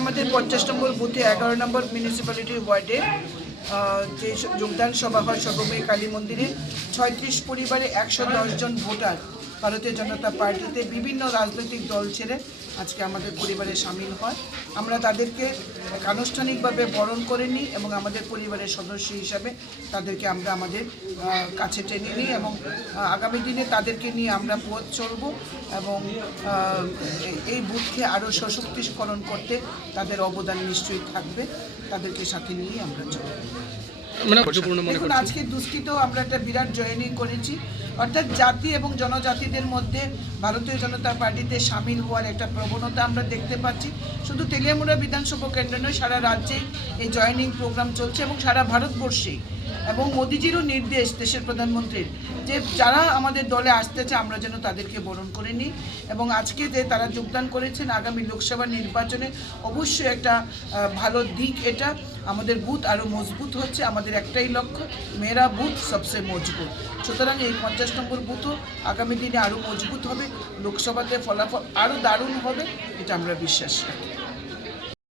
আমাদের পঞ্চাশ নম্বর বুথে এগারো নম্বর মিউনিসিপ্যালিটির ওয়ার্ডে যে যোগদান সভা হয় সর্বময়ী কালী মন্দিরে, ছয়ত্রিশ পরিবারে একশো জন ভোটার। ভারতীয় জনতা পার্টিতে বিভিন্ন রাজনৈতিক দল ছেড়ে আজকে আমাদের পরিবারে সামিল হয়। আমরা তাদেরকে আনুষ্ঠানিকভাবে বরণ করে নিই এবং আমাদের পরিবারের সদস্য হিসাবে তাদেরকে আমরা আমাদের কাছে টেনে নিই এবং আগামী দিনে তাদেরকে নিয়ে আমরা পথ চলব এবং এই- বুথকে আরও সশক্তিকরণ করতে তাদের অবদান নিশ্চয়ই থাকবে। তাদেরকে সাথে নিয়ে আমরা চলব। মানে দেখুন আজকে দুষ্কৃত আমরা একটা বিরাট জয়েনিং করেছি। অর্থাৎ জাতি এবং জনজাতিদের মধ্যে ভারতীয় জনতা পার্টিতে সামিল হওয়ার একটা প্রবণতা আমরা দেখতে পাচ্ছি। শুধু তেলিয়ামুড়া বিধানসভা কেন্দ্র নয় সারা রাজ্যে এই জয়নিং প্রোগ্রাম চলছে এবং সারা ভারতবর্ষেই এবং মোদিজিরও নির্দেশ দেশের প্রধানমন্ত্রীর যে যারা আমাদের দলে আসতেছে আমরা যেন তাদেরকে বরণ করে নিই। এবং আজকে যে তারা যোগদান করেছেন আগামী লোকসভা নির্বাচনে, অবশ্যই একটা ভালো দিক এটা। আমাদের বুথ আরও মজবুত হচ্ছে, আমাদের একটাই লক্ষ্য মেরা বুথ সবচেয়ে মজবুত। সুতরাং এই পঞ্চাশ নম্বর বুথও আগামী দিনে আরও মজবুত হবে, লোকসভাতে ফলাফল আরও দারুণ হবে, এটা আমরা বিশ্বাস রাখি।